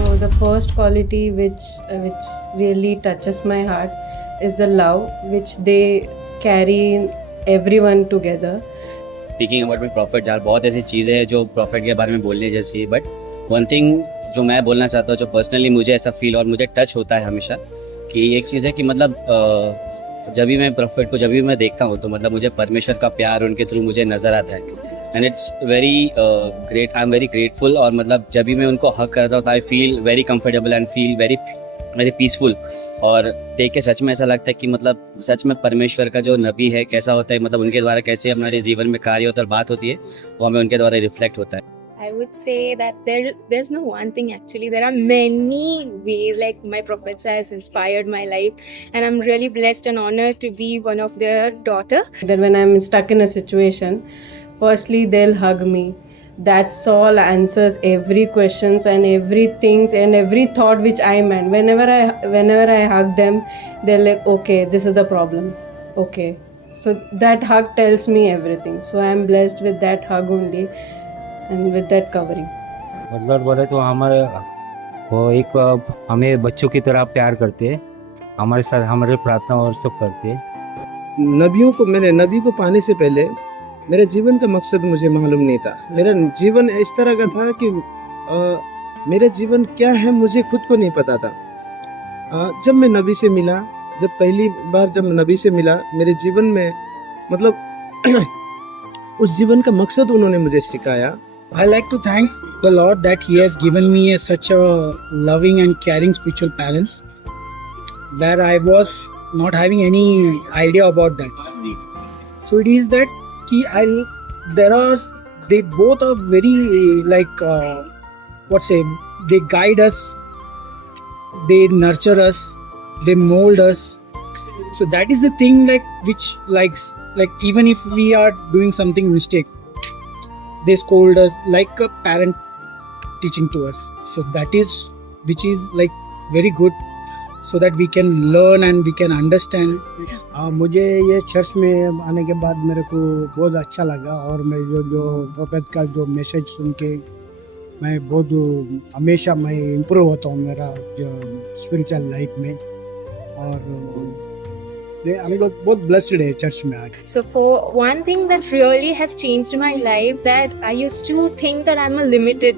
So the first quality which really touches my heart is the love which they carry in everyone together. Speaking about my profit यार, बहुत ऐसी चीज़ें हैं जो profit के बारे में बोलने जैसी है, बट वन थिंग जो मैं बोलना चाहता हूँ, जो पर्सनली मुझे ऐसा फील और मुझे टच होता है हमेशा, कि एक चीज़ है कि मतलब जब भी मैं प्रॉफिट को जब भी मैं देखता हूँ तो मतलब मुझे परमेश्वर का प्यार उनके थ्रू मुझे नज़र आता है, and it's very great, I am very grateful. और मतलब जब भी मैं उनको हक करता हूँ तो I feel very comfortable and feel very very peaceful. और देख के सच में ऐसा लगता है कि मतलब सच में परमेश्वर का जो नबी है कैसा होता है, मतलब उनके द्वारा कैसे हमारे जीवन में कार्य होता है और बात होती है, वो हमें उनके द्वारा रिफ्लेक्ट होता है। I would say that there's no one thing actually. There are many ways like my prophets has inspired my life, and I'm really blessed and honored to be one of their daughter. Then when I'm stuck in a situation, firstly they'll hug me. That's all answers every questions and everything and every thought which I meant. Whenever I hug them, they're like, okay, this is the problem. Okay. So that hug tells me everything. So I'm blessed with that hug only and with that covering. मतलब बोले तो हमारे वो एक हमें बच्चों की तरह प्यार करते हैं, हमारे साथ हमारे प्रार्थना और सब करते हैं। नबियों को, मैंने नबी को पाने से पहले मेरे जीवन का मकसद मुझे मालूम नहीं था। मेरा जीवन इस तरह का था कि मेरा जीवन क्या है मुझे खुद को नहीं पता था। जब मैं नबी से मिला, जब पहली बार जब नबी से मिला, मेरे जीवन में मतलब उस जीवन का मकसद उन्होंने मुझे सिखाया। I like to thank the Lord that He has given me such a loving and caring spiritual parents, where I was not having any idea about that. So it is that they both are very they guide us, they nurture us, they mold us. So that is the thing which even if we are doing something mistake, they scold us like a parent teaching to us. So that is which is very good, so that we can learn and we can understand. मुझे ये church में आने के बाद मेरे को बहुत अच्छा लगा, और मैं जो प्रोफेट का जो मैसेज सुन के मैं बहुत हमेशा मैं इम्प्रूव होता हूँ मेरा जो स्पिरिचुअल लाइफ में। और हम लोग बहुत ब्लेस्ड है चर्च में आके। So for one thing that really has changed my life, that I used to think that I'm a limited,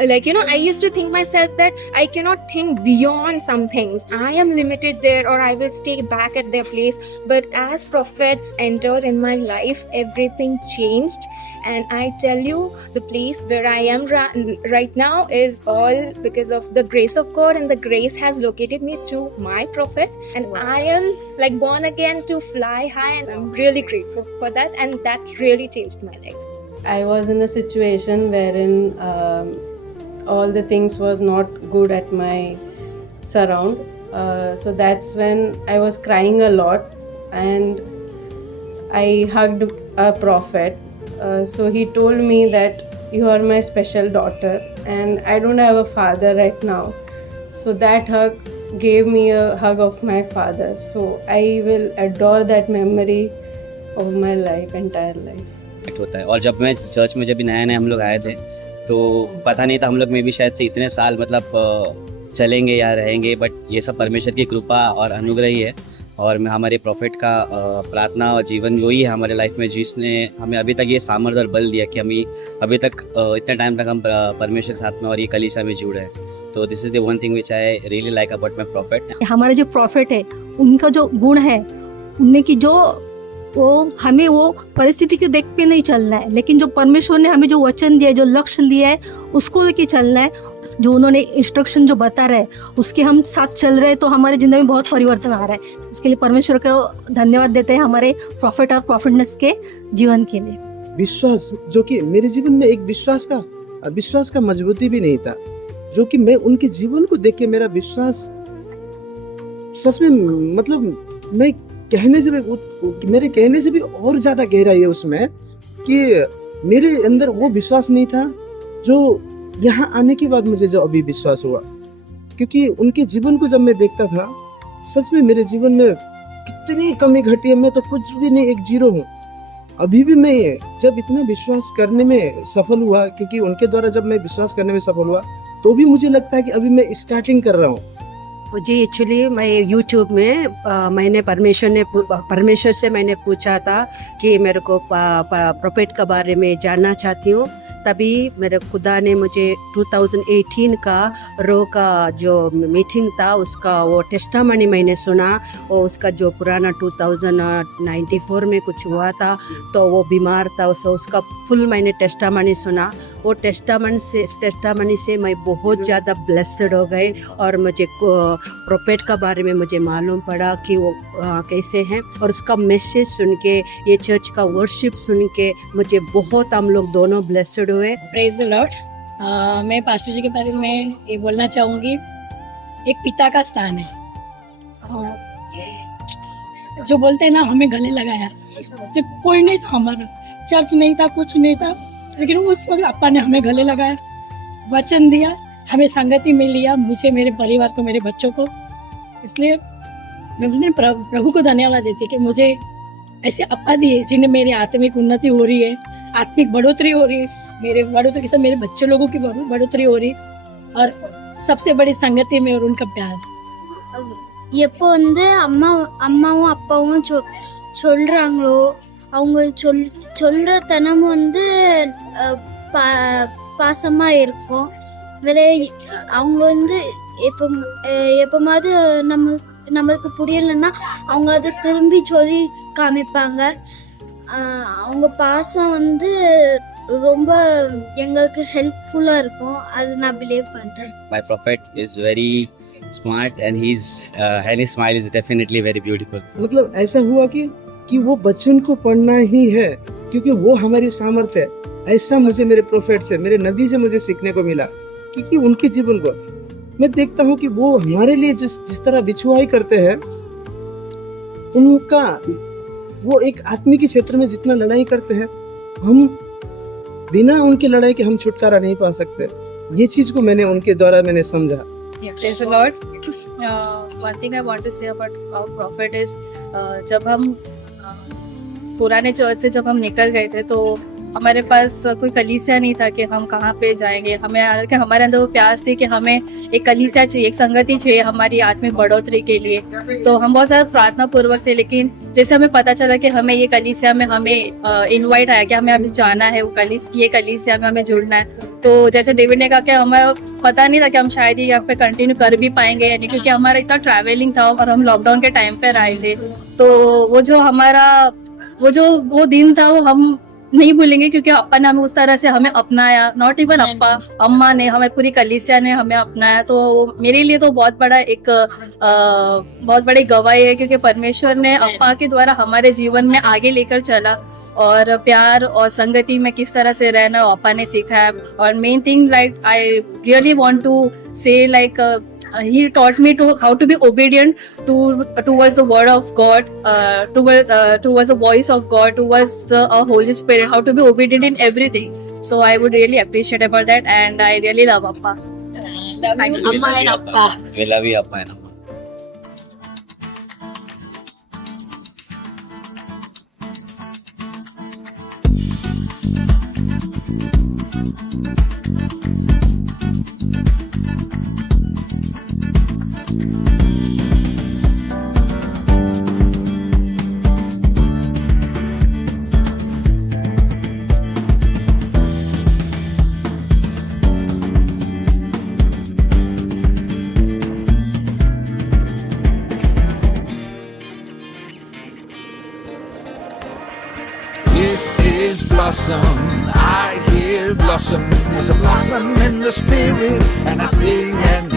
I used to think myself that I cannot think beyond some things. I am limited there, or I will stay back at their place. But as prophets entered in my life, everything changed. And I tell you, the place where I am right now is all because of the grace of God, and the grace has located me to my prophets. And I am born again to fly high, and I'm really grateful for that. And that really changed my life. I was in a situation wherein all the things was not good at my surround. So that's when I was crying a lot, and I hugged a prophet. So he told me that you are my special daughter, and I don't have a father right now. So that hug gave me a hug of my father. So I will adore that memory of my life, entire life. होता है। और जब मैं church में जब नए हम लोग आए थे तो पता नहीं था हम लोग में भी शायद से इतने साल मतलब चलेंगे या रहेंगे, बट ये सब परमेश्वर की कृपा और अनुग्रह ही है। और मैं हमारे प्रॉफिट का प्रार्थना और जीवन वही है हमारे लाइफ में, जिसने हमें अभी तक ये सामर्थ्य और बल दिया कि हम अभी तक इतने टाइम तक हम परमेश्वर के साथ में और ये कलीसिया में जुड़े हैं। तो this is the one thing which I really like about my profit. हमारे जो प्रॉफिट है उनका जो गुण है, उनमें की जो वो हमें वो परिस्थिति को देख के नहीं चलना है, लेकिन जो परमेश्वर ने हमें जो वचन दिया है, जो लक्ष्य लिया है, उसको लेके चलना है। जो उन्होंने इंस्ट्रक्शन जो बता रहे उसके हम साथ चल रहे हैं, तो हमारे जिंदगी में बहुत परिवर्तन आ रहा है। इसके लिए परमेश्वर को धन्यवाद देते हैं हमारे प्रॉफिट और प्रॉफिटनेस के जीवन के लिए। विश्वास, जो कि मेरे जीवन में एक विश्वास का मजबूती भी नहीं था, जो कि मैं उनके जीवन को देख के मेरा विश्वास सच में मतलब मैं कहने से भी मेरे कहने से भी और ज़्यादा गहराई है उसमें कि मेरे अंदर वो विश्वास नहीं था जो यहाँ आने के बाद मुझे जो अभी विश्वास हुआ, क्योंकि उनके जीवन को जब मैं देखता था सच में मेरे जीवन में कितनी कमी घटी है, मैं तो कुछ भी नहीं, एक जीरो हूँ। अभी भी मैं जब इतना विश्वास करने में सफल हुआ, क्योंकि उनके द्वारा जब मैं विश्वास करने में सफल हुआ तो भी मुझे लगता है कि अभी मैं स्टार्टिंग कर रहा हूँ। जी एक्चुअली मैं यूट्यूब में मैंने परमेश्वर से मैंने पूछा था कि मेरे को प्रोफेट के बारे में जानना चाहती हूँ। तभी मेरे खुदा ने मुझे 2018 का रो का जो मीटिंग था उसका वो टेस्टामनी मैंने सुना, और उसका जो पुराना 2094 में कुछ हुआ था तो वो बीमार था, उसका फुल मैंने टेस्टामनी सुना। वो टेस्टामनी से मैं बहुत ज़्यादा ब्लेस्ड हो गई, और मुझे प्रोफेट का बारे में मुझे मालूम पड़ा कि वो कैसे हैं, और उसका मैसेज सुन के, ये चर्च का वर्शिप सुन के मुझे बहुत, हम लोग दोनों ब्लेस्ड हुए। Praise the Lord. मैं पास्टर जी के बारे में ये बोलना चाहूँगी, एक पिता का स्थान है। जो बोलते हैं ना, हमें गले लगाया, जो कोई नहीं था, हमारा चर्च नहीं था, कुछ नहीं था, लेकिन उस वक्त अप्पा ने हमें गले लगाया, वचन दिया, हमें संगति में लिया, मुझे, मेरे परिवार को, मेरे बच्चों को। इसलिए मैं बोलती प्रभु को धन्यवाद देती कि मुझे ऐसे अप्पा दिए जिन्हें मेरी आत्मिक उन्नति हो रही है, आत्मिक बढ़ोतरी हो रही है, मेरे बढ़ोतरी के साथ मेरे बच्चे लोगों की बढ़ोतरी हो रही, और सबसे बड़ी संगति में और उनका प्यार। எப்போ வந்து அம்மாவும் அப்பாவும் சொல்கிறாங்களோ, அவங்க சொல்கிற தனமும் வந்து பாசமாக இருக்கும். வேற அவங்க வந்து எப்போமாவது நம்மளுக்கு புரியலைன்னா அவங்க அதை திரும்பி சொல்லி காமிப்பாங்க. அவங்க பாசம் வந்து ரொம்ப எங்களுக்கு ஹெல்ப்ஃபுல்லாக இருக்கும். அது நான் பிலீவ் பண்ணுறேன். My prophet is very smart and his smile is definitely very beautiful. मतलब ऐसा हुआ कि वो बच्चन को पढ़ना ही है, क्योंकि वो हमारी सामर्थ्य है। ऐसा मुझे मेरे प्रोफेट से, मेरे नबी से मुझे सीखने को मिला, क्योंकि उनके जीवन को मैं देखता हूँ कि वो हमारे लिए जिस तरह बिछुआई करते हैं, उनका वो एक आत्मिक क्षेत्र में जितना लड़ाई करते हैं, हम बिना उनके लड़ाई के हम छुटकारा नहीं पा सकते। ये चीज को मैंने उनके द्वारा मैंने समझा। Praise the Lord. One thing I want to say about our prophet is जब हम पुराने चर्च से जब हम निकल गए थे तो हमारे पास कोई कलीसिया नहीं था कि हम कहाँ पे जाएंगे। हमारे अंदर वो प्यास थी कि हमें एक कलीसिया चाहिए, एक संगति चाहिए हमारी आत्मिक बढ़ोतरी के लिए। तो हम बहुत ज़्यादा प्रार्थना पूर्वक थे, लेकिन जैसे हमें पता चला कि हमें ये कलीसिया में हमें इनवाइट आया कि हमें अभी जाना है, वो ये कलीसिया में हमें जुड़ना है, तो जैसे डेविड ने कहा कि हमें पता नहीं था कि हम शायद यहाँ पे कंटिन्यू कर भी पाएंगे या नहीं, क्योंकि हमारा इतना ट्रैवलिंग था और हम लॉकडाउन के टाइम पर आए थे। तो वो दिन था वो हम नहीं भूलेंगे, क्योंकि अप्पा ने हमें उस तरह से हमें अपनाया। नॉट इवन अप्पा, अम्मा ने, हमारी पूरी कलीसिया ने हमें अपनाया। तो मेरे लिए तो बहुत बड़ी गवाही है, क्योंकि परमेश्वर ने अप्पा के द्वारा हमारे जीवन में आगे लेकर चला, और प्यार और संगति में किस तरह से रहना अप्पा ने सिखाया। और main thing like I really want to say like he taught me how to be obedient towards the word of God, towards the voice of God, towards the Holy Spirit, how to be obedient in everything. So I would really appreciate about that, and I really love Appa. Love you, Amma and Appa. We love you, Appa and Amma. This is Blossom. I hear blossom. There's a blossom in the spirit, and I sing and